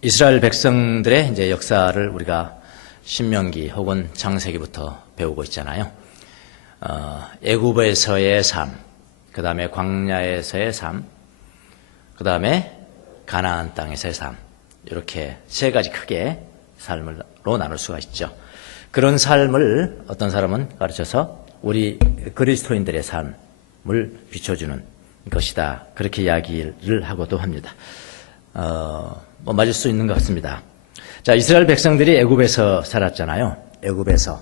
이스라엘 백성들의 이제 역사를 우리가 신명기 혹은 창세기부터 배우고 있잖아요. 애굽에서의 삶, 그 다음에 광야에서의 삶, 그 다음에 가나안 땅에서의 삶, 이렇게 세 가지 크게 삶으로 나눌 수가 있죠. 그런 삶을 어떤 사람은 가르쳐서 우리 그리스도인들의 삶을 비춰주는 것이다, 그렇게 이야기를 하고도 합니다. 맞을 수 있는 것 같습니다. 자, 이스라엘 백성들이 애굽에서 살았잖아요. 애굽에서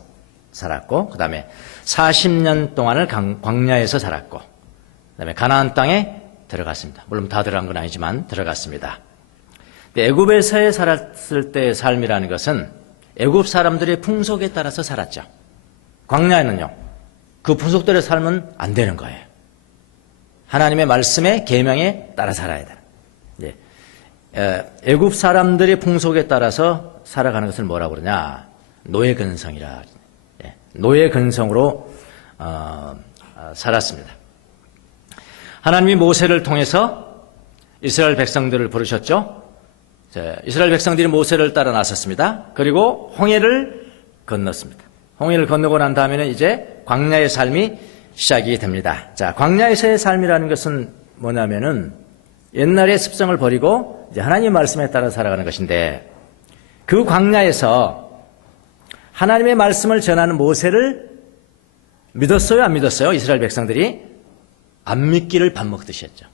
살았고, 그 다음에 40년 동안을 광야에서 살았고, 그 다음에 가나안 땅에 들어갔습니다. 물론 다 들어간 건 아니지만 들어갔습니다. 애굽에서 살았을 때의 삶이라는 것은 애굽 사람들의 풍속에 따라서 살았죠. 광야에는요, 그 풍속들의 삶은 안 되는 거예요. 하나님의 말씀에 계명에 따라 살아야 돼요. 애굽 사람들의 풍속에 따라서 살아가는 것을 뭐라고 그러냐? 노예근성이라. 노예근성으로 살았습니다. 하나님이 모세를 통해서 이스라엘 백성들을 부르셨죠. 이스라엘 백성들이 모세를 따라 나섰습니다. 그리고 홍해를 건넜습니다. 홍해를 건너고 난 다음에는 이제 광야의 삶이 시작이 됩니다. 자, 광야에서의 삶이라는 것은 뭐냐면은 옛날의 습성을 버리고 이제 하나님의 말씀에 따라 살아가는 것인데, 그 광야에서 하나님의 말씀을 전하는 모세를 믿었어요, 안 믿었어요? 이스라엘 백성들이 안 믿기를 밥 먹듯이 했죠.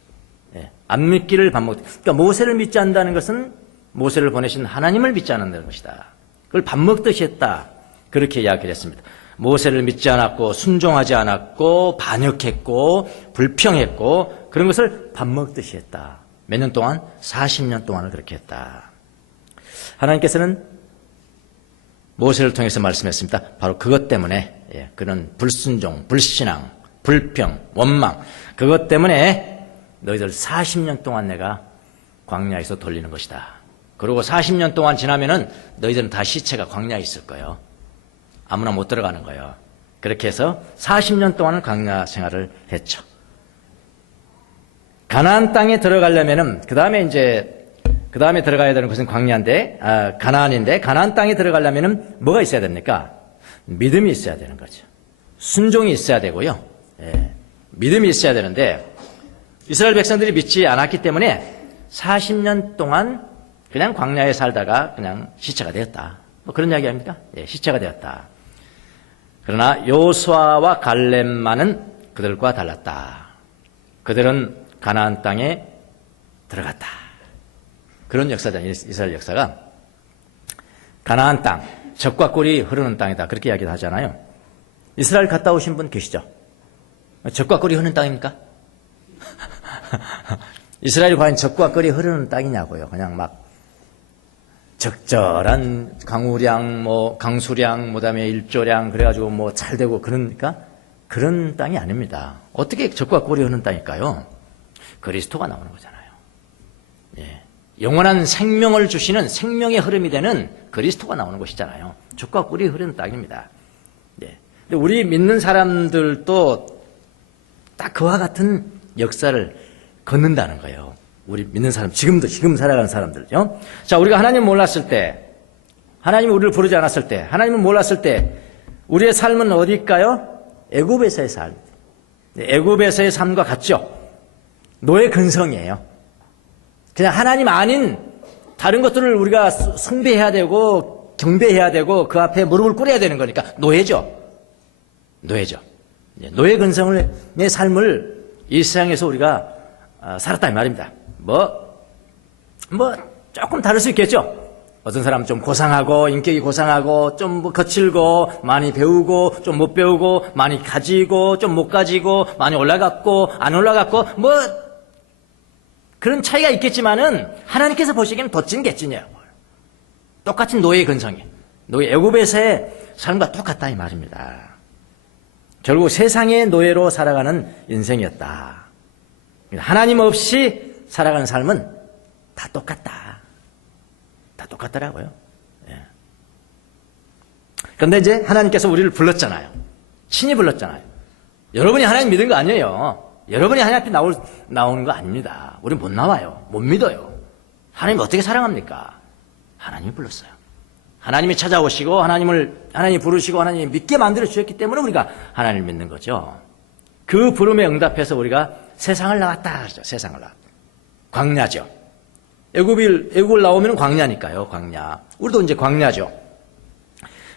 안 믿기를 밥 먹듯이. 그러니까 모세를 믿지 않는다는 것은 모세를 보내신 하나님을 믿지 않는다는 것이다. 그걸 밥 먹듯이 했다, 그렇게 이야기를 했습니다. 모세를 믿지 않았고 순종하지 않았고 반역했고 불평했고 그런 것을 밥 먹듯이 했다. 몇 년 동안? 40년 동안을 그렇게 했다. 하나님께서는 모세를 통해서 말씀했습니다. 바로 그것 때문에, 그런 불순종, 불신앙, 불평, 원망, 그것 때문에 너희들 40년 동안 내가 광야에서 돌리는 것이다. 그리고 40년 동안 지나면은 너희들은 다 시체가 광야에 있을 거예요. 아무나 못 들어가는 거예요. 그렇게 해서 40년 동안은 광야 생활을 했죠. 가나안 땅에 들어가려면은 그 다음에 들어가야 되는 것은 광야인데, 가나안인데, 가나안 땅에 들어가려면은 뭐가 있어야 됩니까? 믿음이 있어야 되는 거죠. 순종이 있어야 되고요. 믿음이 있어야 되는데, 이스라엘 백성들이 믿지 않았기 때문에 40년 동안 그냥 광야에 살다가 그냥 시체가 되었다. 뭐 그런 이야기 아닙니까? 시체가 되었다. 그러나 요수아와 갈렙만은 그들과 달랐다. 그들은 가나안 땅에 들어갔다. 그런 역사잖아요. 이스라엘 역사가 가나안 땅, 젖과 꿀이 흐르는 땅이다, 그렇게 이야기를 하잖아요. 이스라엘 갔다 오신 분 계시죠? 젖과 꿀이 흐르는 땅입니까? 이스라엘이 과연 젖과 꿀이 흐르는 땅이냐고요. 그냥 막 적절한 강우량, 강수량, 그다음에 일조량, 그래가지고 잘 되고 그러니까 그런 땅이 아닙니다. 어떻게 젖과 꿀이 흐르는 땅일까요? 그리스도가 나오는 거잖아요. 영원한 생명을 주시는 생명의 흐름이 되는 그리스도가 나오는 것이잖아요. 젖과 꿀이 흐르는 땅입니다. 근데 우리 믿는 사람들도 딱 그와 같은 역사를 걷는다는 거예요. 우리 믿는 사람, 지금 살아가는 사람들요. 자, 우리가 하나님 몰랐을 때, 하나님이 우리를 부르지 않았을 때, 하나님을 몰랐을 때, 우리의 삶은 어디일까요? 애굽에서의 삶. 애굽에서의 삶과 같죠? 노예 근성이에요. 그냥 하나님 아닌 다른 것들을 우리가 숭배해야 되고, 경배해야 되고, 그 앞에 무릎을 꿇어야 되는 거니까, 노예죠. 노예 근성의 삶을 이 세상에서 우리가 살았다, 이 말입니다. 조금 다를 수 있겠죠? 어떤 사람은 좀 고상하고, 인격이 고상하고, 좀 거칠고, 많이 배우고, 좀 못 배우고, 많이 가지고, 좀 못 가지고, 많이 올라갔고, 안 올라갔고, 그런 차이가 있겠지만은, 하나님께서 보시기에는 덧진 개찐이에요. 똑같은 노예 근성이. 애굽에서의 삶과 똑같다, 이 말입니다. 결국 세상의 노예로 살아가는 인생이었다. 하나님 없이 살아가는 삶은 다 똑같다. 다 똑같더라고요. 그런데 이제 하나님께서 우리를 불렀잖아요. 친히 불렀잖아요. 여러분이 하나님 믿은 거 아니에요. 여러분이 하나님 앞에 나오는 거 아닙니다. 우리 못 나와요. 못 믿어요. 하나님 어떻게 사랑합니까? 하나님이 불렀어요. 하나님이 찾아오시고 하나님이 부르시고 하나님이 믿게 만들어 주셨기 때문에 우리가 하나님을 믿는 거죠. 그 부름에 응답해서 우리가 세상을 나왔다 그러죠. 세상을 나왔다. 광야죠. 애국을 나오면 광야니까요. 광야. 우리도 이제 광야죠.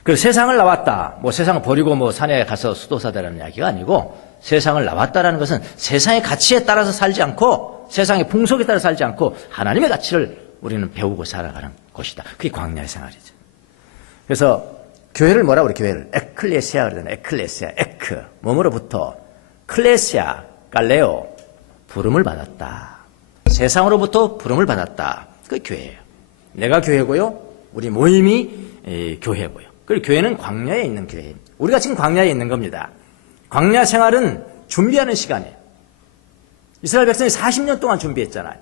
그 세상을 나왔다. 뭐 세상을 버리고 뭐 산에 가서 수도사 되라는 이야기가 아니고 세상을 나왔다라는 것은 세상의 가치에 따라서 살지 않고 세상의 풍속에 따라 살지 않고 하나님의 가치를 우리는 배우고 살아가는 곳이다. 그게 광야의 생활이죠. 그래서 교회를 뭐라고 그래? 교회를 에클레시아 그러잖아요. 에클레시아, 에크 뭐뭐로부터 클레시아, 갈레오 부름을 받았다. 세상으로부터 부름을 받았다. 그게 교회예요. 내가 교회고요. 우리 모임이 교회고요. 그리고 교회는 광야에 있는 교회입니다. 우리가 지금 광야에 있는 겁니다. 광야 생활은 준비하는 시간이에요. 이스라엘 백성이 40년 동안 준비했잖아요.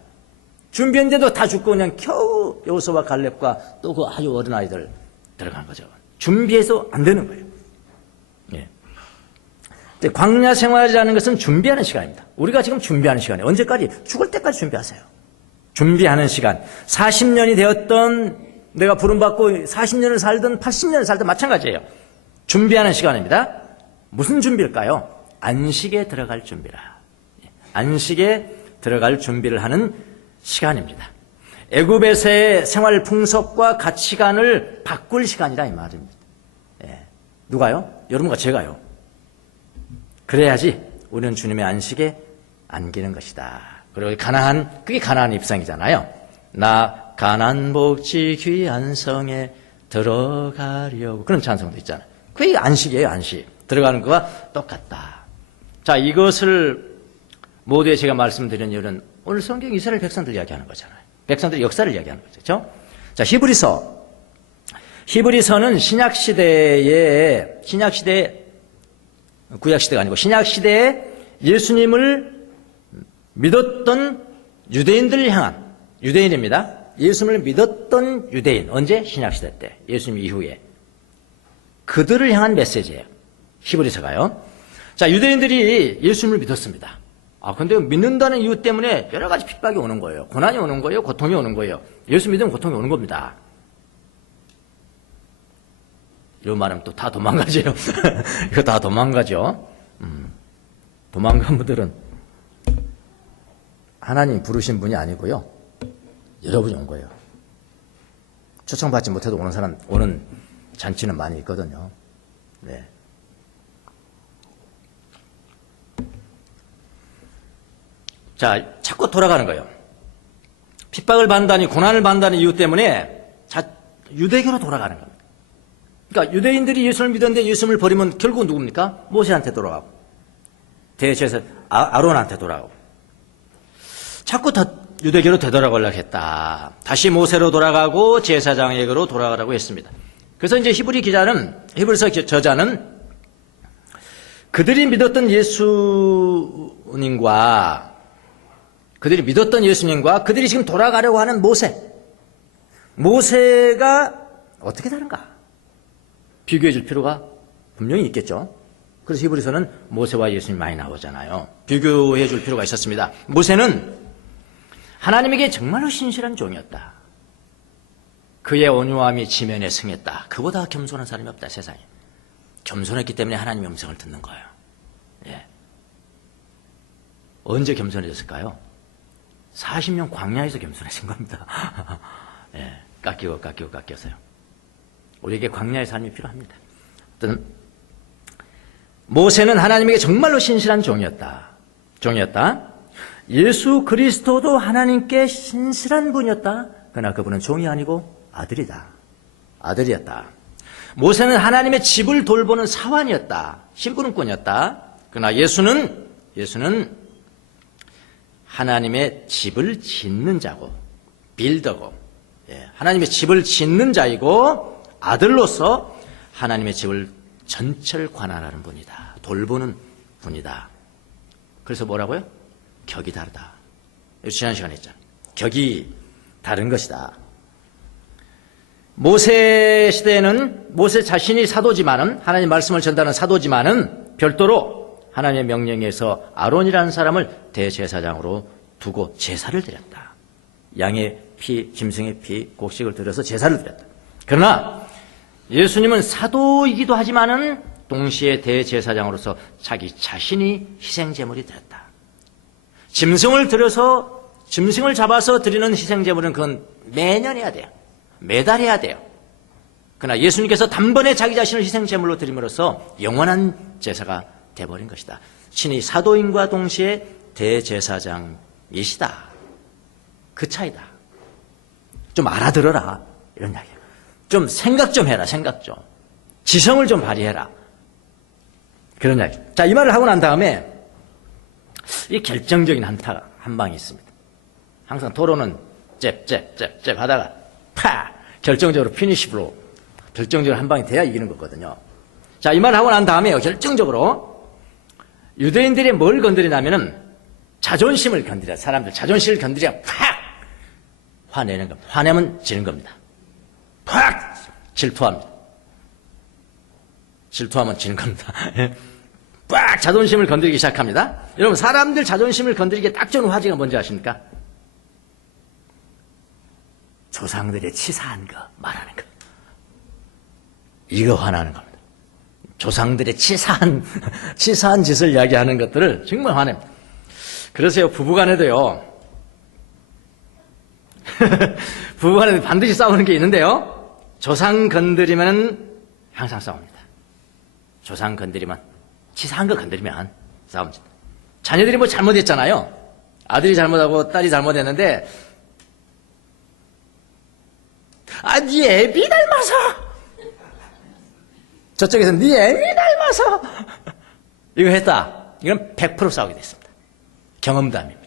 준비했는데도 다 죽고 그냥 겨우 여호수아와 갈렙과 또 그 아주 어린 아이들 들어간 거죠. 준비해서 안 되는 거예요. 예. 광야 생활이라는 것은 준비하는 시간입니다. 우리가 지금 준비하는 시간이에요. 언제까지? 죽을 때까지 준비하세요. 준비하는 시간. 40년이 되었던 내가 부름받고 40년을 살든 80년을 살든 마찬가지예요. 준비하는 시간입니다. 무슨 준비일까요? 안식에 들어갈 준비라. 안식에 들어갈 준비를 하는 시간입니다. 애굽에서의 생활 풍속과 가치관을 바꿀 시간이다 이 말입니다. 예. 누가요? 여러분과 제가요. 그래야지 우리는 주님의 안식에 안기는 것이다. 그리고 그게 가나안 입성이잖아요. 나 가나안 복지 귀한 성에 들어가려고 그런 찬송도 있잖아요. 그게 안식이에요. 안식. 들어가는 거와 똑같다. 자, 이것을 모두에 제가 말씀드린 이유는 오늘 성경 이스라엘 백성들 이야기하는 거잖아요. 백성들의 역사를 이야기하는 거죠. 그렇죠? 자, 히브리서는 구약시대가 아니고 신약시대에 예수님을 믿었던 유대인들을 향한 유대인입니다. 예수님을 믿었던 유대인. 언제? 신약시대 때. 예수님 이후에. 그들을 향한 메시지예요. 히브리서가요. 자, 유대인들이 예수님을 믿었습니다. 근데 믿는다는 이유 때문에 여러 가지 핍박이 오는 거예요. 고난이 오는 거예요. 고통이 오는 거예요. 예수 믿으면 고통이 오는 겁니다. 이런 말하면 또 다 도망가죠. 이거 다 도망가죠. 도망간 분들은 하나님 부르신 분이 아니고요. 여러분이 온 거예요. 초청받지 못해도 오는 잔치는 많이 있거든요. 네. 자, 자꾸 돌아가는 거예요. 핍박을 받는다니, 고난을 받는다는 이유 때문에 유대교로 돌아가는 겁니다. 그러니까 유대인들이 예수를 믿었는데 예수를 버리면 결국 누굽니까? 모세한테 돌아가고, 대제사 아론한테 돌아가고. 자꾸 유대교로 되돌아가려고 했다. 다시 모세로 돌아가고 제사장에게로 돌아가라고 했습니다. 그래서 이제 히브리서 저자는 그들이 믿었던 예수님과 그들이 지금 돌아가려고 하는 모세가 어떻게 다른가? 비교해 줄 필요가 분명히 있겠죠. 그래서 히브리서는 모세와 예수님이 많이 나오잖아요. 비교해 줄 필요가 있었습니다. 모세는 하나님에게 정말로 신실한 종이었다. 그의 온유함이 지면에 승했다. 그보다 겸손한 사람이 없다, 세상에. 겸손했기 때문에 하나님의 음성을 듣는 거예요. 예. 언제 겸손해졌을까요? 40년 광야에서 겸손해진 겁니다. 예. 깎여서요. 우리에게 광야의 삶이 필요합니다. 어떤 모세는 하나님에게 정말로 신실한 종이었다. 예수 그리스도도 하나님께 신실한 분이었다. 그러나 그분은 종이 아니고 아들이었다. 모세는 하나님의 집을 돌보는 사환이었다. 심부름꾼이었다. 그러나 예수는 하나님의 집을 짓는 자고 빌더고, 하나님의 집을 짓는 자이고 아들로서 하나님의 집을 전철 관할하는 분이다. 돌보는 분이다. 그래서 뭐라고요? 격이 다르다. 지난 시간에 했잖아요. 격이 다른 것이다. 모세 시대에는 모세 자신이 사도지만은, 하나님 말씀을 전달하는 사도지만은 별도로 하나님의 명령에서 아론이라는 사람을 대제사장으로 두고 제사를 드렸다. 양의 피, 짐승의 피, 곡식을 들여서 제사를 드렸다. 그러나 예수님은 사도이기도 하지만은 동시에 대제사장으로서 자기 자신이 희생제물이 되었다. 짐승을 잡아서 드리는 희생제물은 그건 매년 해야 돼요. 매달 해야 돼요. 그러나 예수님께서 단번에 자기 자신을 희생제물로 드림으로써 영원한 제사가 돼버린 것이다. 신이 사도인과 동시에 대제사장이시다. 그 차이다. 좀 알아들어라. 이런 이야기예요. 좀 생각 좀 해라. 생각 좀. 지성을 좀 발휘해라. 그런 이야기. 자, 이 말을 하고 난 다음에 이 결정적인 한 방이 있습니다. 항상 토론은 잽 하다가 결정적으로 피니시블로 결정적으로 한 방이 돼야 이기는 거거든요. 자, 이 말을 하고 난 다음에요. 결정적으로 유대인들이 뭘 건드리냐면은 자존심을 건드려. 사람들 자존심을 건드려 팍 화내는 겁니다. 화내면 지는 겁니다. 팍 질투합니다. 질투하면 지는 겁니다. 빡 자존심을 건드리기 시작합니다. 여러분, 사람들 자존심을 건드리기에 딱 좋은 화제가 뭔지 아십니까? 조상들의 치사한 거 말하는 거. 이거 화나는 겁니다. 조상들의 치사한 짓을 이야기하는 것들을 정말 화냅니다. 그러세요. 부부간에도요. 부부간에도 반드시 싸우는 게 있는데요. 조상 건드리면 항상 싸웁니다. 조상 건드리면, 치사한 거 건드리면 싸웁니다. 자녀들이 뭐 잘못했잖아요. 아들이 잘못하고 딸이 잘못했는데, 네 애비 닮아서! 저쪽에서 네 애비 닮아서! 이거 했다. 이건 100% 싸우게 됐습니다. 경험담입니다.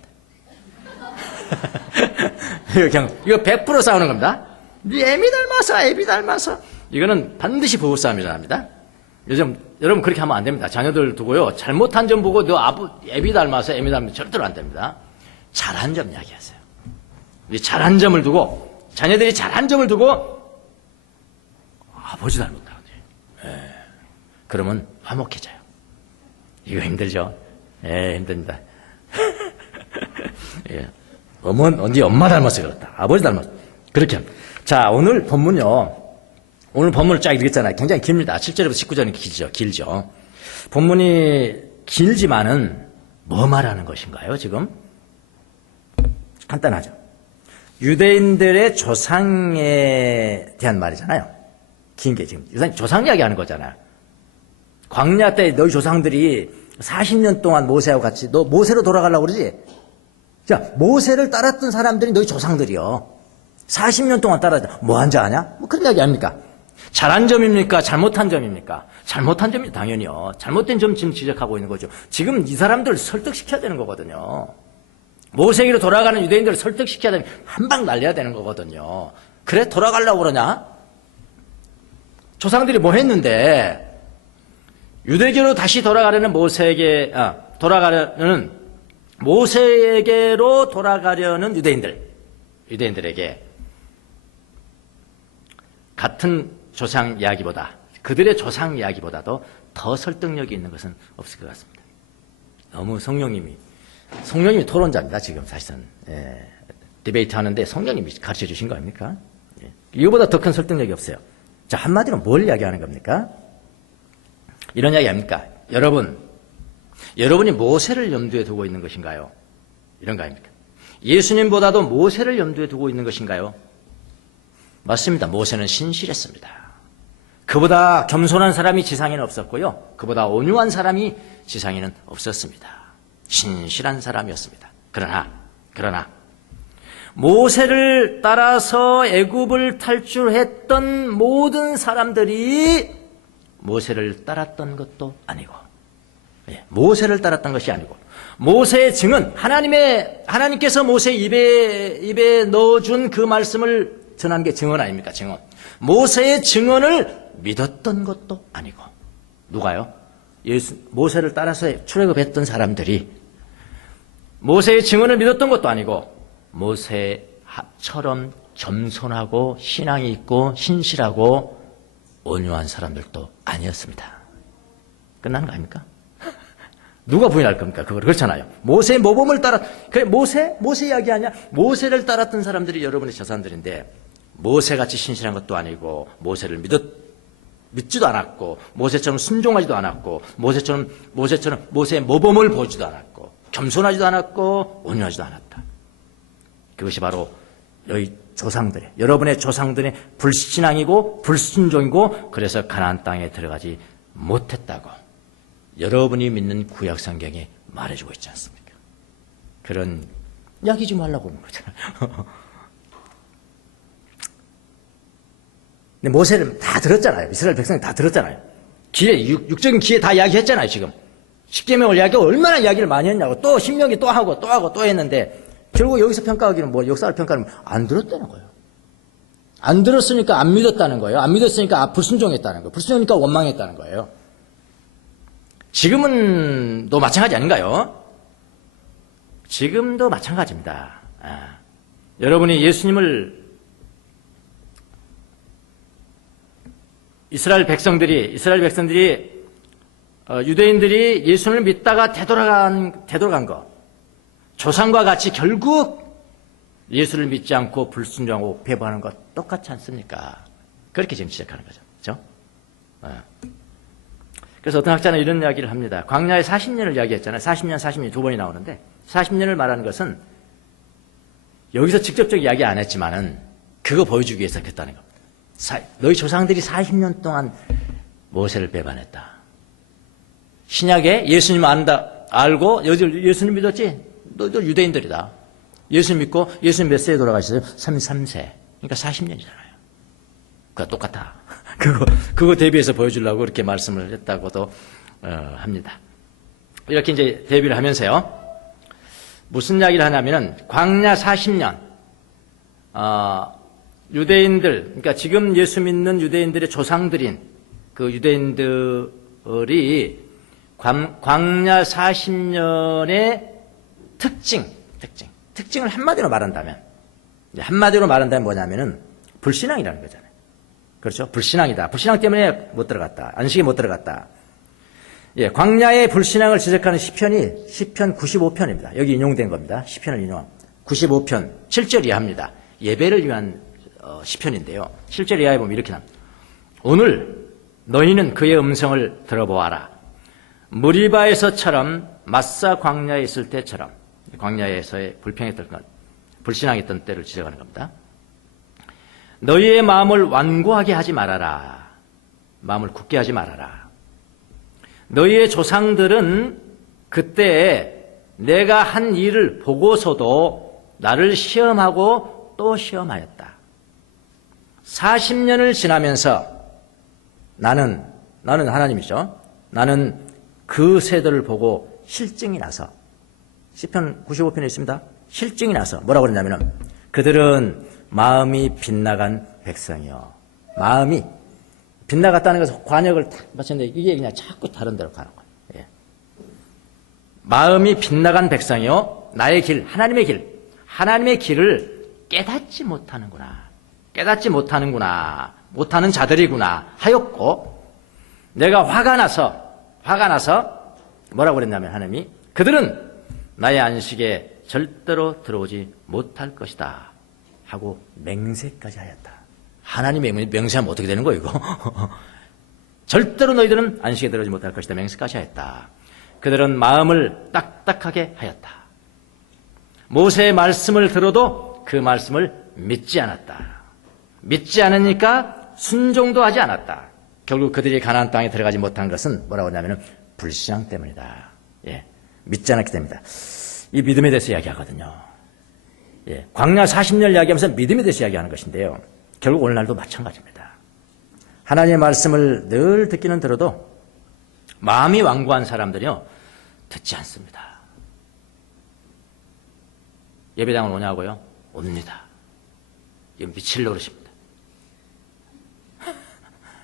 이거 100% 싸우는 겁니다. 네 애비 닮아서, 애비 닮아서. 이거는 반드시 부부싸움이 일어납니다. 요즘 여러분 그렇게 하면 안 됩니다. 자녀들 두고요. 잘못한 점 보고 너 애비 닮아서 애비 닮아서 절대로 안 됩니다. 잘한 점 이야기하세요. 이 잘한 점을 두고 자녀들이 잘한 점을 두고 아버지 닮았다. 그러면 화목해져요. 이거 힘들죠? 힘듭니다. 예. 네 엄마 닮아서 그렇다. 아버지 닮아서. 그렇게 합니다. 자, 오늘 본문요. 오늘 본문을 쫙 읽었잖아요. 굉장히 깁니다. 7절부터 19절이 길죠. 본문이 길지만은 뭐 말하는 것인가요, 지금? 간단하죠. 유대인들의 조상에 대한 말이잖아요. 긴 게 지금. 조상 이야기 하는 거잖아요. 광야 때 너희 조상들이 40년 동안 모세하고 같이, 너 모세로 돌아가려고 그러지? 자, 모세를 따랐던 사람들이 너희 조상들이요. 40년 동안 따라다. 뭐 한 줄 아냐? 뭐 그런 이야기 아닙니까? 잘한 점입니까? 잘못한 점입니까? 잘못한 점이 당연히요. 잘못된 점 지금 지적하고 있는 거죠. 지금 이 사람들을 설득시켜야 되는 거거든요. 모세에게로 돌아가는 유대인들을 설득시켜야 되면 한 방 날려야 되는 거거든요. 그래 돌아가려고 그러냐? 조상들이 뭐 했는데 유대교로 다시 돌아가려는 모세에게로 돌아가려는 유대인들에게 같은 조상 이야기보다, 그들의 조상 이야기보다도 더 설득력이 있는 것은 없을 것 같습니다. 너무 성령님이 토론자입니다, 지금 사실은. 디베이트 하는데 성령님이 가르쳐 주신 거 아닙니까? 이거보다 더 큰 설득력이 없어요. 자, 한마디로 뭘 이야기하는 겁니까? 이런 이야기 아닙니까? 여러분이 모세를 염두에 두고 있는 것인가요? 이런 거 아닙니까? 예수님보다도 모세를 염두에 두고 있는 것인가요? 맞습니다. 모세는 신실했습니다. 그보다 겸손한 사람이 지상에는 없었고요. 그보다 온유한 사람이 지상에는 없었습니다. 신실한 사람이었습니다. 그러나 모세를 따라서 애굽을 탈출했던 모든 사람들이 모세를 따랐던 것도 아니고, 모세를 따랐던 것이 아니고, 모세의 증언, 하나님께서 모세 입에 넣어준 그 말씀을 전한 게 증언 아닙니까? 증언. 모세의 증언을 믿었던 것도 아니고, 누가요? 모세를 따라서 출애굽했던 사람들이 모세의 증언을 믿었던 것도 아니고, 모세처럼 겸손하고 신앙이 있고 신실하고 온유한 사람들도 아니었습니다. 끝나는 거 아닙니까? 누가 부인할 겁니까? 그걸 그렇잖아요. 모세의 모범을 따라 그래 모세 이야기 아니야? 모세를 따랐던 사람들이 여러분의 조상들인데 모세같이 신실한 것도 아니고 모세를 믿지도 않았고 모세처럼 순종하지도 않았고 모세처럼 모세의 모범을 보지도 않았고 겸손하지도 않았고 온유하지도 않았다. 그것이 바로 여러분의 조상들의 불신앙이고 불순종이고 그래서 가나안 땅에 들어가지 못했다고 여러분이 믿는 구약 성경이 말해주고 있지 않습니까? 그런 이야기 좀 하려고 하는 거잖아요. 근데 모세는 다 들었잖아요. 이스라엘 백성이 다 들었잖아요. 육적인 기회 다 이야기했잖아요, 지금. 십계명을 이야기하고 얼마나 이야기를 많이 했냐고. 또 신명기 또 하고 또 했는데 결국 여기서 평가하기는 역사를 평가하면 안 들었다는 거예요. 안 들었으니까 안 믿었다는 거예요. 안 믿었으니까 불순종했다는 거예요. 불순종이니까 원망했다는 거예요. 지금은 또 마찬가지 아닌가요? 지금도 마찬가지입니다. 여러분이 예수님을 이스라엘 백성들이 유대인들이 예수님을 믿다가 되돌아간 것 조상과 같이 결국 예수를 믿지 않고 불순종하고 배반하는 것 똑같지 않습니까? 그렇게 지금 시작하는 거죠. 그렇죠? 그래서 어떤 학자는 이런 이야기를 합니다. 광야의 40년을 이야기했잖아요. 40년이 두 번이 나오는데 40년을 말하는 것은 여기서 직접적으로 이야기 안 했지만은 그거 보여주기 위해서 했다는 겁니다. 너희 조상들이 40년 동안 모세를 배반했다. 신약에 예수님 알고 예수님 믿었지? 너희들 유대인들이다. 예수님 믿고 예수님 몇 세에 돌아가셨어요? 33세. 그러니까 40년이잖아요. 그거 똑같아. 그거 대비해서 보여주려고 그렇게 말씀을 했다고도 합니다. 이렇게 이제 대비를 하면서요. 무슨 이야기를 하냐면은 광야 40년 유대인들, 그러니까 지금 예수 믿는 유대인들의 조상들인 그 유대인들이 광야 40년의 특징을 한마디로 말한다면 뭐냐면은 불신앙이라는 거잖아요. 그렇죠? 불신앙이다. 불신앙 때문에 못 들어갔다. 안식에 못 들어갔다. 예, 광야의 불신앙을 지적하는 시편 95편입니다. 여기 인용된 겁니다. 시편을 인용한 95편 7절 이하입니다. 예배를 위한 시편인데요. 7절 이하에 보면 이렇게 나옵니다. 오늘 너희는 그의 음성을 들어보아라. 무리바에서처럼 마사 광야에 있을 때처럼 광야에서의 불평했던 것, 불신앙했던 때를 지적하는 겁니다. 너희의 마음을 완고하게 하지 말아라. 마음을 굳게 하지 말아라. 너희의 조상들은 그때 내가 한 일을 보고서도 나를 시험하고 또 시험하였다. 40년을 지나면서 나는 하나님이죠. 나는 그 세대를 보고 실증이 나서 시편 95편에 있습니다. 실증이 나서 뭐라고 그러냐면은 그들은 마음이 빗나간 백성이요. 마음이 빗나갔다는 것은 관역을 탁 맞췄는데 이게 그냥 자꾸 다른 데로 가는 거예요. 예. 마음이 빗나간 백성이요. 나의 길, 하나님의 길을 깨닫지 못하는구나. 못하는 자들이구나 하였고 내가 화가 나서 뭐라고 그랬냐면 하나님이 그들은 나의 안식에 절대로 들어오지 못할 것이다 하고 맹세까지 하였다. 하나님의 맹세하면 어떻게 되는 거예요, 이거? 절대로 너희들은 안식에 들어오지 못할 것이다. 맹세까지 하였다. 그들은 마음을 딱딱하게 하였다. 모세의 말씀을 들어도 그 말씀을 믿지 않았다. 믿지 않으니까 순종도 하지 않았다. 결국 그들이 가나안 땅에 들어가지 못한 것은 뭐라고 하냐면 불신앙 때문이다. 예, 믿지 않았기 때문이다. 이 믿음에 대해서 이야기하거든요. 예, 광야 40년 이야기하면서 믿음에 대해서 이야기하는 것인데요. 결국 오늘날도 마찬가지입니다. 하나님의 말씀을 늘 듣기는 들어도 마음이 완고한 사람들이요 듣지 않습니다. 예배당은 오냐고요? 옵니다. 이거 미칠 노릇입니다.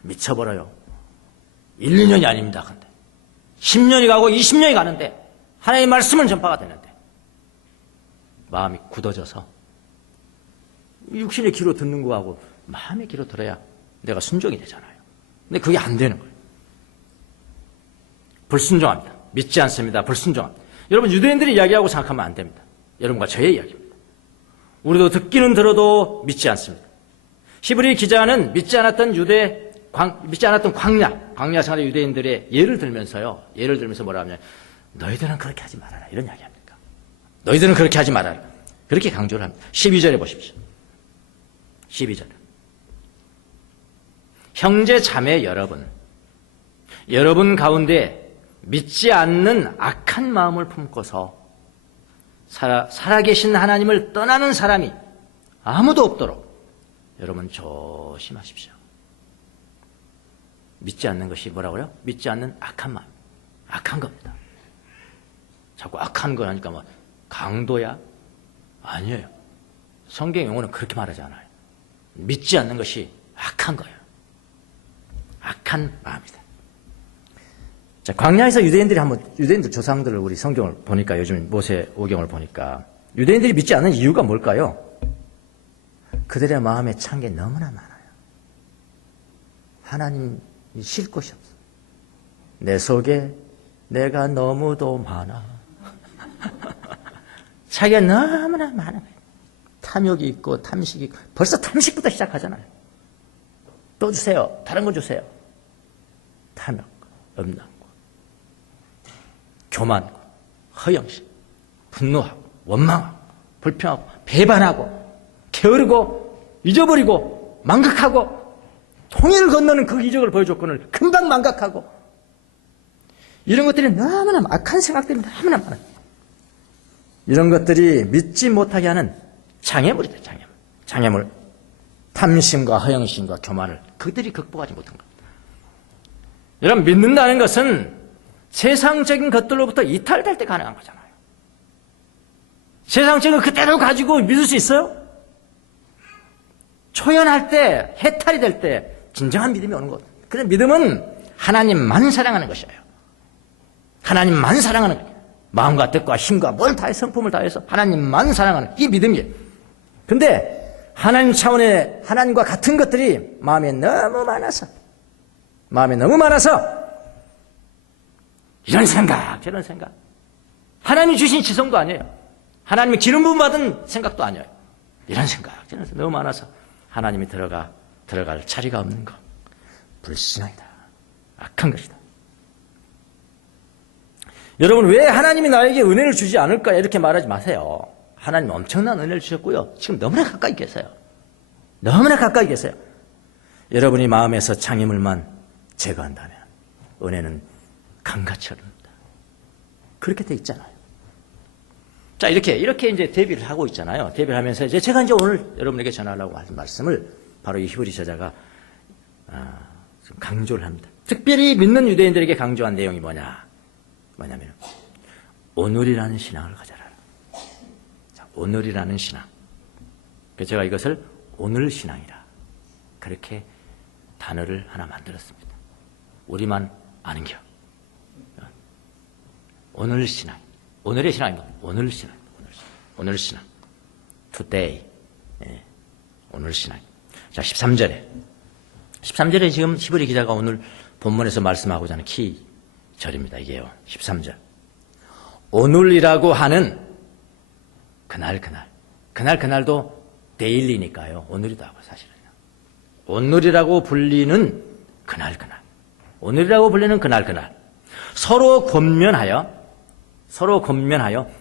미쳐버려요. 1, 2년이 아닙니다. 근데 10년이 가고 20년이 가는데 하나님의 말씀은 전파가 되는데 마음이 굳어져서 육신의 귀로 듣는 거하고 마음의 귀로 들어야 내가 순종이 되잖아요. 근데 그게 안 되는 거예요. 불순종합니다. 믿지 않습니다. 불순종합니다. 여러분, 유대인들이 이야기하고 생각하면 안 됩니다. 여러분과 저의 이야기입니다. 우리도 듣기는 들어도 믿지 않습니다. 히브리 기자는 믿지 않았던 광야 생활의 유대인들의 예를 들면서 뭐라 하면, 너희들은 그렇게 하지 말아라. 이런 이야기 합니까? 너희들은 그렇게 하지 말아라. 그렇게 강조를 합니다. 12절에 보십시오. 12절. 형제 자매 여러분 가운데 믿지 않는 악한 마음을 품고서 살아계신 하나님을 떠나는 사람이 아무도 없도록 여러분 조심하십시오. 믿지 않는 것이 뭐라고요? 믿지 않는 악한 마음. 악한 겁니다. 자꾸 악한 거 하니까 뭐 강도야? 아니에요. 성경 용어는 그렇게 말하지 않아요. 믿지 않는 것이 악한 거예요. 악한 마음이다. 자, 광야에서 유대인들 조상들을 우리 성경을 보니까, 요즘 모세오경을 보니까 유대인들이 믿지 않는 이유가 뭘까요? 그들의 마음에 찬 게 너무나 많아요. 하나님이 쉴 곳이 없어. 내 속에 내가 너무도 많아. 자기가 너무나 많아요. 탐욕이 있고 탐식이 있고, 벌써 탐식부터 시작하잖아요. 또 주세요. 다른 거 주세요. 탐욕, 음란과 교만과 허영심, 분노하고 원망하고 불평하고 배반하고 게으르고 잊어버리고 망각하고, 통일을 건너는 그 이적을 보여줬거늘 금방 망각하고, 이런 것들이 너무나 악한 생각들이 너무나 많아요. 이런 것들이 믿지 못하게 하는 장애물이다. 장애물. 탐심과 허영심과 교만을 그들이 극복하지 못한 겁니다. 여러분, 믿는다는 것은 세상적인 것들로부터 이탈될 때 가능한 거잖아요. 세상적인 걸 그대로 가지고 믿을 수 있어요? 초연할 때, 해탈이 될 때 진정한 믿음이 오는 것. 그래서 믿음은 하나님만 사랑하는 것이에요. 하나님만 사랑하는 거예요. 마음과 뜻과 힘과 뭘 다해, 성품을 다해서 하나님만 사랑하는, 이 믿음이에요. 근데 하나님 차원의, 하나님과 같은 것들이 마음에 너무 많아서 이런 생각 저런 생각, 하나님이 주신 지성도 아니에요. 하나님이 기름 부음 받은 생각도 아니에요. 이런 생각 저런 생각 너무 많아서 하나님이 들어갈 자리가 없는 것, 불신앙이다. 악한 것이다. 여러분, 왜 하나님이 나에게 은혜를 주지 않을까 이렇게 말하지 마세요. 하나님 엄청난 은혜를 주셨고요. 지금 너무나 가까이 계세요. 너무나 가까이 계세요. 여러분이 마음에서 장애물만 제거한다면 은혜는 강같이 흐릅니다. 그렇게 돼 있잖아요. 자, 이렇게 이제 대비를 하고 있잖아요. 대비를 하면서 제가 이제 오늘 여러분에게 전하려고 하는 말씀을 바로 이 히브리 저자가 좀 강조를 합니다. 특별히 믿는 유대인들에게 강조한 내용이 뭐냐면 오늘이라는 신앙을 가져라. 자, 오늘이라는 신앙. 그래서 제가 이것을 오늘 신앙이라 그렇게 단어를 하나 만들었습니다. 우리만 아는 겨. 오늘 신앙. 오늘의 신앙입니다. 오늘 신앙. 오늘 신앙. Today. 예. 오늘 신앙. 자, 13절에 지금 히브리 기자가 오늘 본문에서 말씀하고자 하는 키 절입니다. 이게요. 13절. 오늘이라고 하는 그날도 데일리니까요. 오늘이다 하고 사실은요. 오늘이라고 불리는 그날. 오늘이라고 불리는 그날. 서로 권면하여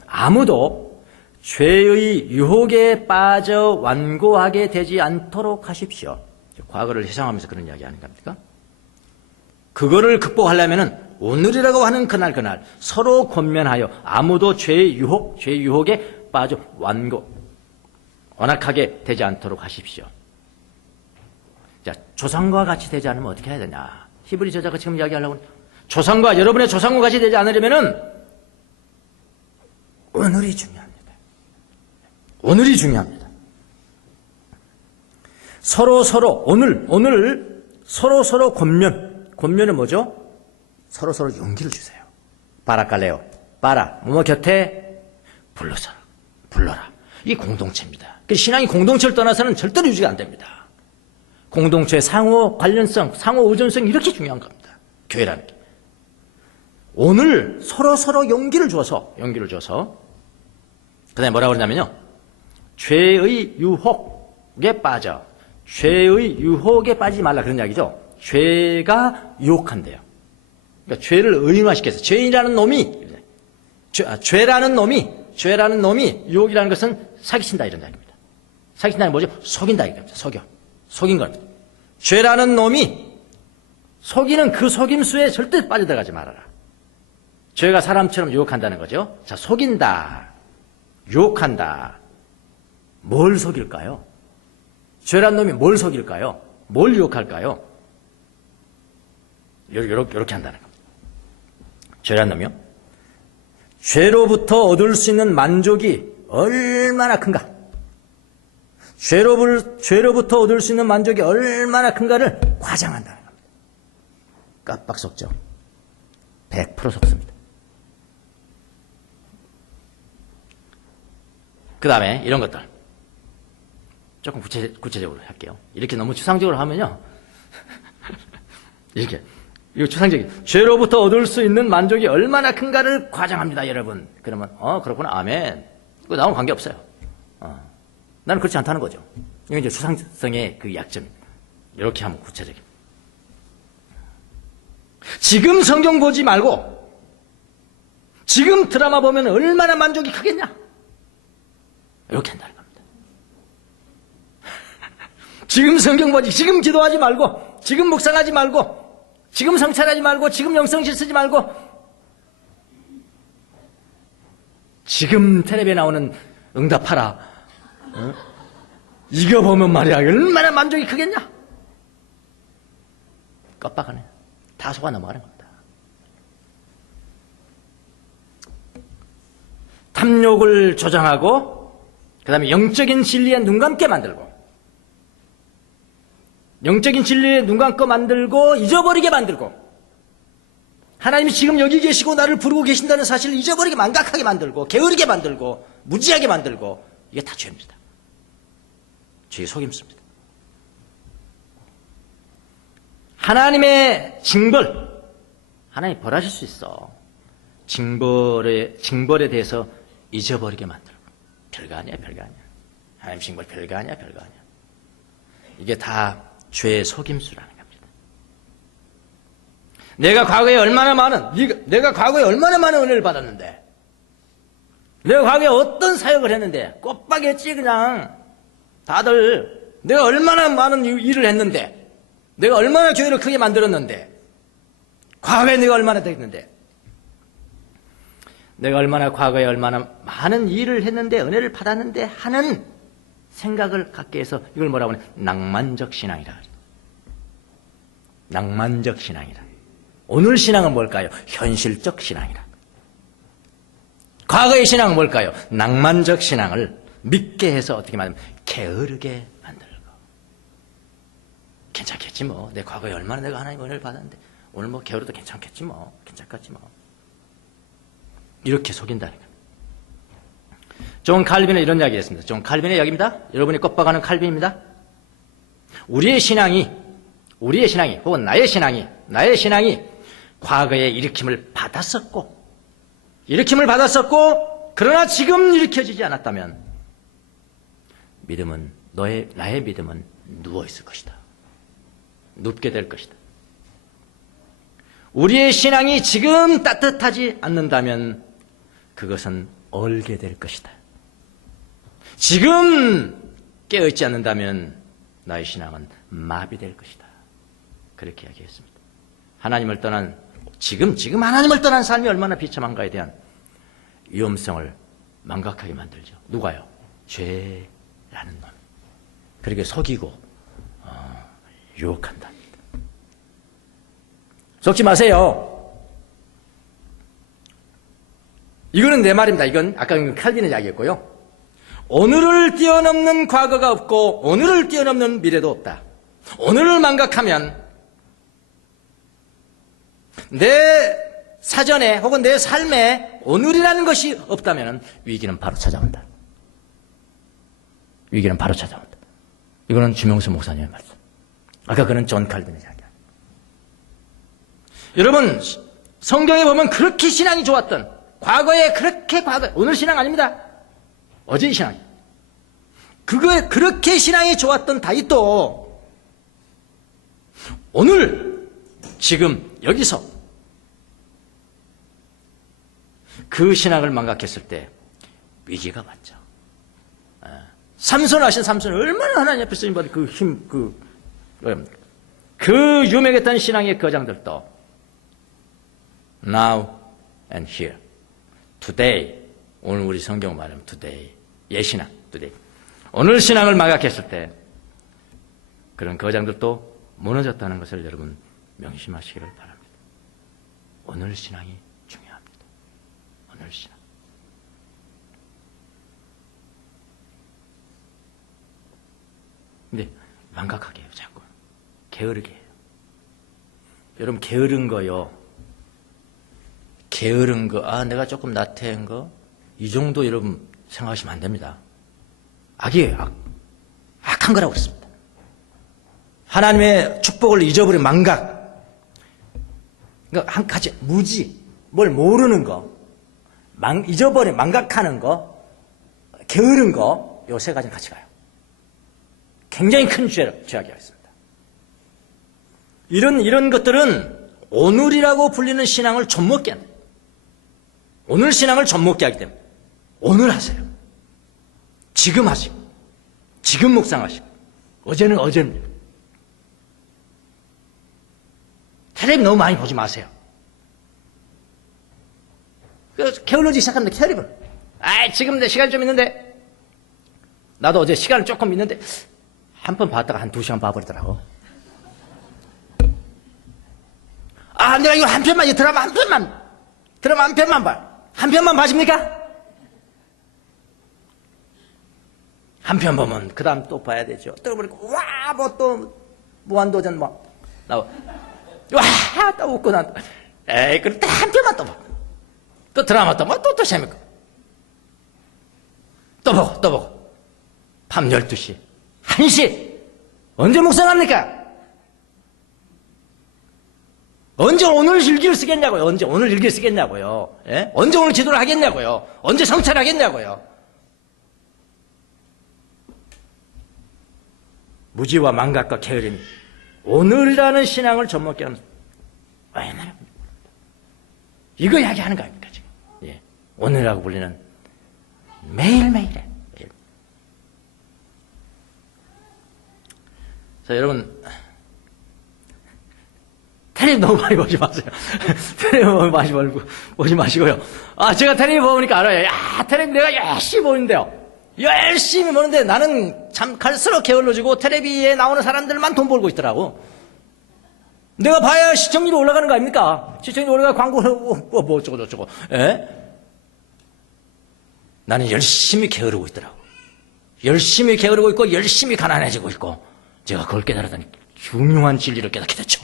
아무도 죄의 유혹에 빠져 완고하게 되지 않도록 하십시오. 과거를 회상하면서 그런 이야기 하는 겁니까? 그거를 극복하려면은 오늘이라고 하는 그날 서로 권면하여 아무도 죄의 유혹에 빠져 완악하게 되지 않도록 하십시오. 자, 조상과 같이 되지 않으면 어떻게 해야 되냐? 히브리 저자가 지금 이야기하려고 하는, 여러분의 조상과 같이 되지 않으려면은 오늘이 중요합니다. 오늘이 중요합니다. 서로 권면은 뭐죠? 서로 용기를 주세요. 바라칼레오. 뭐뭐 곁에 불러라. 이게 공동체입니다. 신앙이 공동체를 떠나서는 절대로 유지가 안 됩니다. 공동체의 상호 관련성, 상호 의존성이 이렇게 중요한 겁니다. 교회라는 게. 오늘 서로 용기를 줘서 그다음에 뭐라고 그러냐면요. 죄의 유혹에 빠져. 죄의 유혹에 빠지지 말라 그런 이야기죠. 죄가 유혹한대요. 그러니까 죄를 의인화시켜서 죄인이라는 놈이 죄라는 놈이 유혹이라는 것은 사기친다 이런 이야기입니다. 사기친다는 뭐죠? 속인다 이겁니다. 속인 겁니다. 죄라는 놈이 속이는 그 속임수에 절대 빠져들어가지 말아라. 죄가 사람처럼 유혹한다는 거죠. 자, 속인다, 유혹한다. 뭘 속일까요? 죄란 놈이 뭘 속일까요? 뭘 유혹할까요? 이렇게 한다는 겁니다. 죄란 놈이요? 죄로부터 얻을 수 있는 만족이 얼마나 큰가? 죄로부터 얻을 수 있는 만족이 얼마나 큰가를 과장한다는 겁니다. 깜빡 속죠. 100% 속습니다. 그 다음에 이런 것들 조금 구체적으로 할게요. 이렇게 너무 추상적으로 하면요. 이거 추상적인 죄로부터 얻을 수 있는 만족이 얼마나 큰가를 과장합니다, 여러분. 그러면 그렇구나, 아멘. 그거 나하고는 관계없어요. 나는 그렇지 않다는 거죠. 이건 이제 추상성의 그 약점입니다. 이렇게 하면 구체적입니다. 지금 성경 보지 말고 지금 드라마 보면 얼마나 만족이 크겠냐? 이렇게 한다는 겁니다. 지금 성경 보지, 지금 기도하지 말고, 지금 묵상하지 말고, 지금 성찰하지 말고, 지금 영성실 쓰지 말고, 지금 텔레비에 나오는 응답하라. 이거 보면 말이야, 얼마나 만족이 크겠냐? 깜빡하네. 다 속아 넘어가는 겁니다. 탐욕을 조장하고, 그 다음에 영적인 진리에 눈 감게 만들고, 영적인 진리에 눈 감고 만들고, 잊어버리게 만들고, 하나님이 지금 여기 계시고 나를 부르고 계신다는 사실을 잊어버리게 망각하게 만들고, 게으르게 만들고, 무지하게 만들고, 이게 다 죄입니다. 죄의 속임수입니다. 하나님의 징벌, 하나님 벌하실 수 있어. 징벌에 대해서 잊어버리게 만들고. 별거 아니야. 하나님 징벌 별거 아니야. 이게 다 죄의 속임수라는 겁니다. 내가 과거에 얼마나 많은 은혜를 받았는데, 내가 과거에 어떤 사역을 했는데, 꽃박이었지 그냥. 다들 내가 얼마나 많은 일을 했는데, 내가 얼마나 교회를 크게 만들었는데, 과거에 내가 얼마나 됐는데, 내가 과거에 얼마나 많은 일을 했는데 은혜를 받았는데 하는 생각을 갖게 해서 이걸 뭐라고 하냐? 낭만적 신앙이라. 낭만적 신앙이라. 오늘 신앙은 뭘까요? 현실적 신앙이라. 과거의 신앙은 뭘까요? 낭만적 신앙을 믿게 해서 어떻게 말하면 게으르게 만들고. 괜찮겠지 뭐. 내 과거에 얼마나 내가 하나님 은혜를 받았는데 오늘 뭐 게으르도 괜찮겠지 뭐. 괜찮겠지 뭐. 이렇게 속인다는 거예요. 존 칼빈은 이런 이야기 했습니다. 존 칼빈의 이야기입니다. 여러분이 꼽박하는 칼빈입니다. 우리의 신앙이 혹은 나의 신앙이 과거에 일으킴을 받았었고 그러나 지금 일으켜지지 않았다면 나의 믿음은 누워있을 것이다. 눕게 될 것이다. 우리의 신앙이 지금 따뜻하지 않는다면 그것은 얼게 될 것이다. 지금 깨어있지 않는다면 나의 신앙은 마비될 것이다. 그렇게 이야기했습니다. 지금 하나님을 떠난 삶이 얼마나 비참한가에 대한 위험성을 망각하게 만들죠. 누가요? 죄라는 놈. 그렇게 속이고 유혹한답니다. 속지 마세요. 이거는 내 말입니다. 이건 아까 칼빈의 이야기였고요. 오늘을 뛰어넘는 과거가 없고 오늘을 뛰어넘는 미래도 없다. 오늘을 망각하면 내 사전에 혹은 내 삶에 오늘이라는 것이 없다면 위기는 바로 찾아온다. 위기는 바로 찾아온다. 이거는 주명수 목사님의 말씀. 아까 그는 존 칼빈의 이야기야. 여러분, 성경에 보면 그렇게 신앙이 좋았던, 과거에 오늘 신앙 아닙니다. 어제의 신앙. 그렇게 신앙이 좋았던 다윗도 오늘, 지금, 여기서 그 신앙을 망각했을 때 위기가 왔죠. 삼손 하신 삼손이 얼마나 하나님 앞에 쓰임받은 그 힘, 그 유명했던 신앙의 거장들도 now and here, today, 오늘 우리 성경 말하면 today, 예신앙, today. 오늘 신앙을 망각했을 때 그런 거장들도 무너졌다는 것을 여러분 명심하시기를 바랍니다. 오늘 신앙이 중요합니다. 오늘 신앙. 근데 망각하게 해요, 자꾸. 게으르게 해요. 여러분, 게으른 거요. 게으른 거, 내가 조금 나태한 거, 이 정도 여러분 생각하시면 안 됩니다. 악이에요, 악. 악한 거라고 그랬습니다. 하나님의 축복을 잊어버린 망각. 그러니까 한 가지, 무지, 뭘 모르는 거, 잊어버린, 망각하는 거, 게으른 거, 요 세 가지는 같이 가요. 굉장히 큰 죄악이가 있습니다. 이런 것들은 오늘이라고 불리는 신앙을 젖먹게 합니다. 오늘 신앙을 젖먹게 하기 때문에 오늘 하세요. 지금 하시고, 지금 묵상하시고, 어제는 어제입니다. 텔레비 너무 많이 보지 마세요. 게을러지기 시작합니다. 텔레비는. 지금 내 시간이 좀 있는데, 나도 어제 시간을 조금 있는데 한 번 봤다가 한 2시간 봐버리더라고. 내가 이거 한 편만, 이 드라마 한 편만 봐. 한 편만 봐십니까? 한 편 보면 그 다음 또 봐야 되죠. 또 그러고 또 무한도전 나와. 또 웃고 난. 그럼 또 한 편만 또 봐. 또 드라마 또 재밌고. 또 보고. 밤 12시, 1시. 언제 묵상합니까? 언제 오늘 일기를 쓰겠냐고요? 언제 오늘 일기를 쓰겠냐고요? 예? 언제 오늘 기도를 하겠냐고요? 언제 성찰하겠냐고요? 무지와 망각과 게으름이 오늘이라는 신앙을 젖먹게 하는, 왜냐면 이거 이야기하는 거 아닙니까 지금? 예. 오늘이라고 불리는 매일매일에. 자, 여러분, 텔레비 너무 많이 보지 마세요. 텔레비 너무 많이 보지 마시고요. 제가 텔레비 보니까 알아요. 텔레비 내가 열심히 보는데요. 열심히 보는데 나는 참 갈수록 게을러지고 텔레비에 나오는 사람들만 돈 벌고 있더라고. 내가 봐야 시청률이 올라가는 거 아닙니까? 시청률이 올라가 광고를 뭐 어쩌고. 예? 나는 열심히 게으르고 있더라고. 열심히 게으르고 있고 열심히 가난해지고 있고, 제가 그걸 깨달았더니 중요한 진리를 깨닫게 됐죠.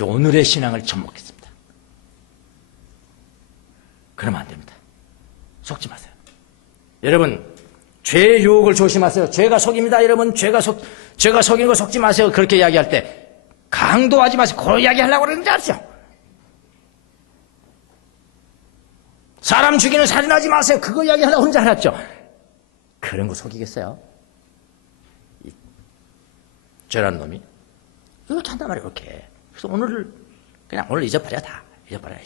오늘의 신앙을 젖먹겠습니다. 그러면 안 됩니다. 속지 마세요. 여러분, 죄의 유혹을 조심하세요. 죄가 속입니다. 여러분, 죄가 속이는 거 속지 마세요. 그렇게 이야기할 때 강도하지 마세요. 그걸 이야기하려고 그러는지 아시죠? 사람 죽이는 살인하지 마세요. 그거 이야기하려고 그러는지 알았죠? 그런 거 속이겠어요? 죄란 놈이 이렇게 한단 말이에요. 이렇게. 그래서 오늘 잊어버려. 다 잊어버려.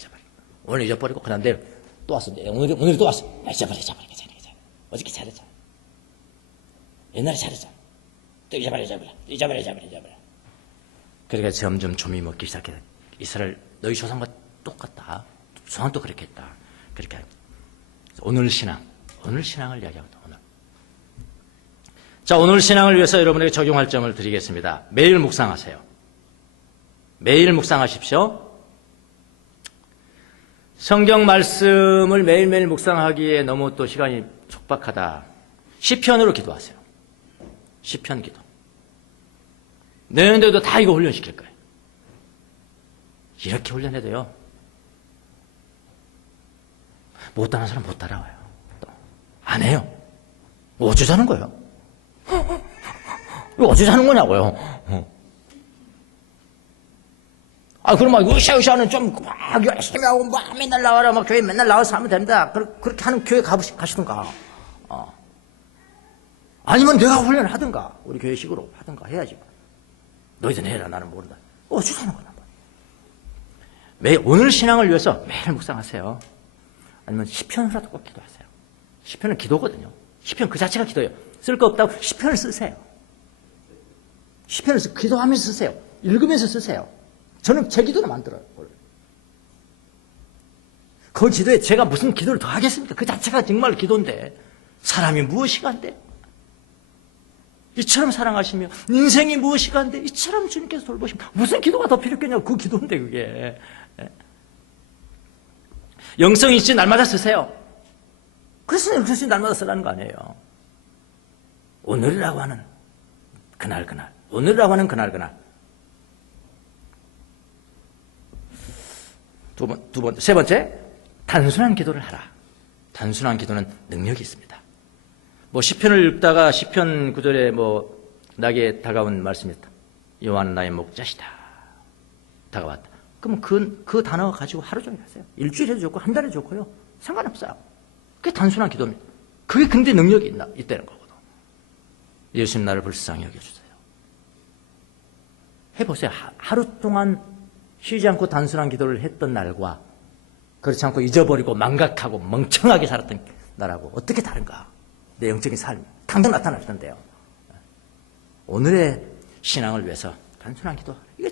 오늘 잊어버리고 그 다음 내일 또 왔어. 오늘이 또 왔어. 잊어버려. 어저께 잘했잖아. 옛날에 잘했잖아. 또 잊어버려. 그러니까 점점 좀이 먹기 시작해. 이스라엘 너희 조상과 똑같다. 조상도 그렇게 했다. 그렇게 오늘 신앙을 이야기합니다. 오늘. 자, 오늘 신앙을 위해서 여러분에게 적용할 점을 드리겠습니다. 매일 묵상하세요. 매일 묵상하십시오. 성경 말씀을 매일매일 묵상하기에 너무 또 시간이 촉박하다. 시편으로 기도하세요. 시편 기도. 내년도에도 다 이거 훈련시킬 거예요. 이렇게 훈련해도요, 못하는 사람 못 따라와요. 안 해요. 어쩌자는 거예요? 어쩌자는 거냐고요? 그러면 으쌰으쌰는 좀 막 열심히 하고 막 맨날 나와라, 막 교회 맨날 나와서 하면 된다. 그렇게 하는 교회 가시든가. 아니면 내가 훈련을 하든가. 우리 교회식으로 하든가 해야지. 너희들 해라, 나는 모른다. 어쩌자는 거야. 매일 오늘 신앙을 위해서 매일 묵상하세요. 아니면 시편이라도 꼭 기도하세요. 시편은 기도거든요. 시편 그 자체가 기도예요. 쓸 거 없다고 시편을 쓰세요. 시편을 기도하면서 쓰세요. 읽으면서 쓰세요. 저는 제 기도를 만들어요. 그 기도에 제가 무슨 기도를 더 하겠습니까? 그 자체가 정말 기도인데 사람이 무엇이가 한데 이처럼 사랑하시며 인생이 무엇이가 한데 이처럼 주님께서 돌보시면 무슨 기도가 더 필요했겠냐고. 그 기도인데 그게. 영성이 있지 날마다 쓰세요. 그래서 영성이 날마다 쓰라는 거 아니에요. 오늘이라고 하는 그날 오늘이라고 하는 그날 세 번째, 단순한 기도를 하라. 단순한 기도는 능력이 있습니다. 시편을 읽다가 시편 9절에 나에게 다가온 말씀이었다. 여호와는 나의 목자시다. 다가왔다. 그럼 그 단어 가지고 하루 종일 하세요. 일주일에도 좋고 한 달에도 좋고요. 상관없어요. 그게 단순한 기도입니다. 그게 근데 능력이 있다는 거거든. 예수님 나를 불쌍히 여겨주세요. 해보세요. 하루 동안 쉬지 않고 단순한 기도를 했던 날과 그렇지 않고 잊어버리고 망각하고 멍청하게 살았던 날하고 어떻게 다른가. 내 영적인 삶이 당장 나타날 텐데요. 오늘의 신앙을 위해서 단순한 기도. 이게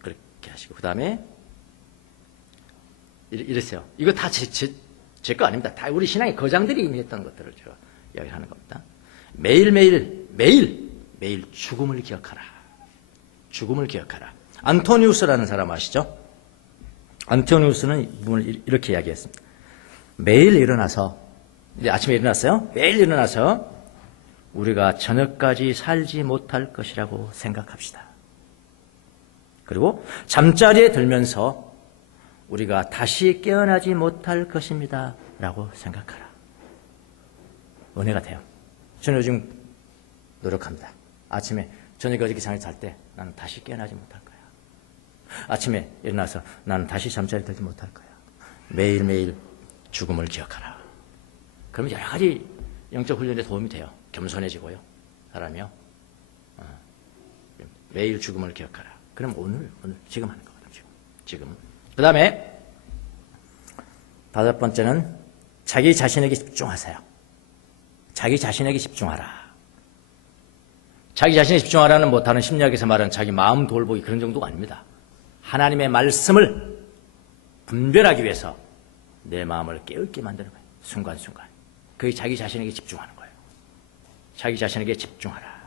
그렇게 하시고 그 다음에 이랬어요. 이거 다 제 거 아닙니다. 다 우리 신앙의 거장들이 이미 했던 것들을 제가 이야기하는 겁니다. 매일 죽음을 기억하라. 죽음을 기억하라. 안토니우스라는 사람 아시죠? 안토니우스는 이분을 이렇게 이야기했습니다. 매일 일어나서, 이제 아침에 일어났어요? 매일 일어나서 우리가 저녁까지 살지 못할 것이라고 생각합시다. 그리고 잠자리에 들면서 우리가 다시 깨어나지 못할 것입니다. 라고 생각하라. 은혜가 돼요. 저는 요즘 노력합니다. 아침에 저녁에 어저께 잠에 잘 때 나는 다시 깨어나지 못할 거야. 아침에 일어나서 나는 다시 잠자리 들지 못할 거야. 매일매일 죽음을 기억하라. 그러면 여러 가지 영적 훈련에 도움이 돼요. 겸손해지고요. 사람이요. 매일 죽음을 기억하라. 그럼 오늘 지금 하는 거거든요. 지금. 그 다음에 5번째는 자기 자신에게 집중하세요. 자기 자신에게 집중하라. 자기 자신에 집중하라는 다른 심리학에서 말하는 자기 마음 돌보기 그런 정도가 아닙니다. 하나님의 말씀을 분별하기 위해서 내 마음을 깨닫게 만드는 거예요. 순간순간. 그게 자기 자신에게 집중하는 거예요. 자기 자신에게 집중하라.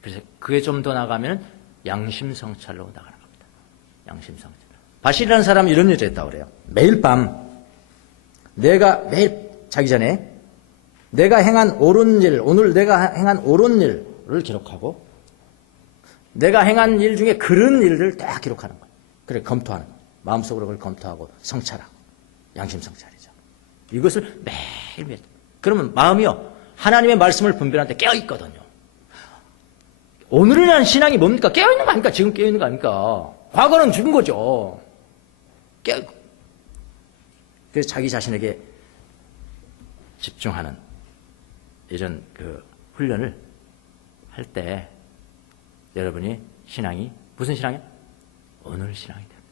그래서 그게 좀 더 나가면 양심성찰로 나가는 겁니다. 양심성찰. 바실이라는 사람은 이런 일을 했다고 그래요. 매일 자기 전에 내가 행한 옳은 일, 오늘 내가 행한 옳은 일을 기록하고 내가 행한 일 중에 그런 일을 딱 기록하는 거예요. 그래, 검토하는 거예요. 마음속으로 그걸 검토하고 성찰하고 양심성찰이죠. 이것을 매일매일. 그러면 마음이요. 하나님의 말씀을 분별할 때 깨어있거든요. 오늘을 위한 신앙이 뭡니까? 깨어있는 거 아닙니까? 지금 깨어있는 거 아닙니까? 과거는 죽은 거죠. 깨어있고. 그래서 자기 자신에게 집중하는 이런 훈련을 할 때 여러분이 신앙이 무슨 신앙이야? 오늘 신앙이 됩니다.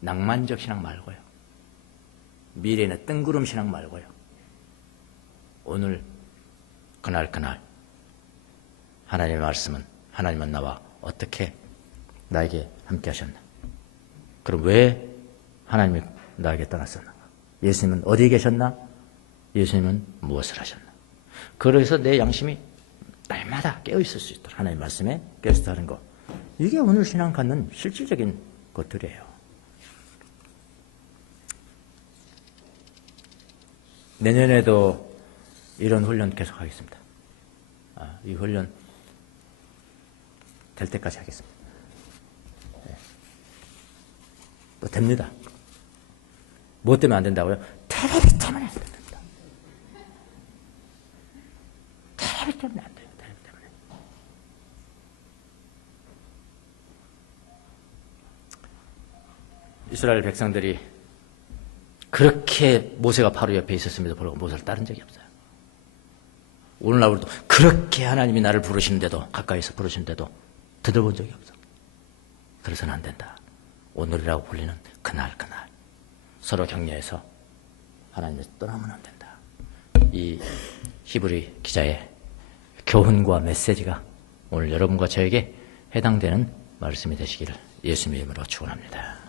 낭만적 신앙 말고요. 미래의 뜬구름 신앙 말고요. 오늘 그날 하나님의 말씀은 하나님은 나와 어떻게 나에게 함께 하셨나? 그럼 왜 하나님이 나에게 떠났었나? 예수님은 어디에 계셨나? 예수님은 무엇을 하셨나? 그래서 내 양심이 날마다 깨어있을 수 있도록 하나님의 말씀에 깨어있도록 하는 것. 이게 오늘 신앙 갖는 실질적인 것들이에요. 내년에도 이런 훈련 계속하겠습니다. 이 훈련 될 때까지 하겠습니다. 네. 또 됩니다. 뭐 때문에 안 된다고요? 텔레비 때문에 안 됩니다. 텔레비 때문에 안 돼요. 텔레비 때문에. 이스라엘 백성들이 그렇게 모세가 바로 옆에 있었음에도 불구하고 모세를 따른 적이 없어요. 오늘날 우리도 그렇게 하나님이 나를 부르시는데도, 가까이서 부르시는데도 들어본 적이 없어. 그래서는 안 된다. 오늘이라고 불리는 그날 서로 격려해서 하나님에서 떠나면 안 된다. 이 히브리 기자의 교훈과 메시지가 오늘 여러분과 저에게 해당되는 말씀이 되시기를 예수님의 이름으로 축원합니다.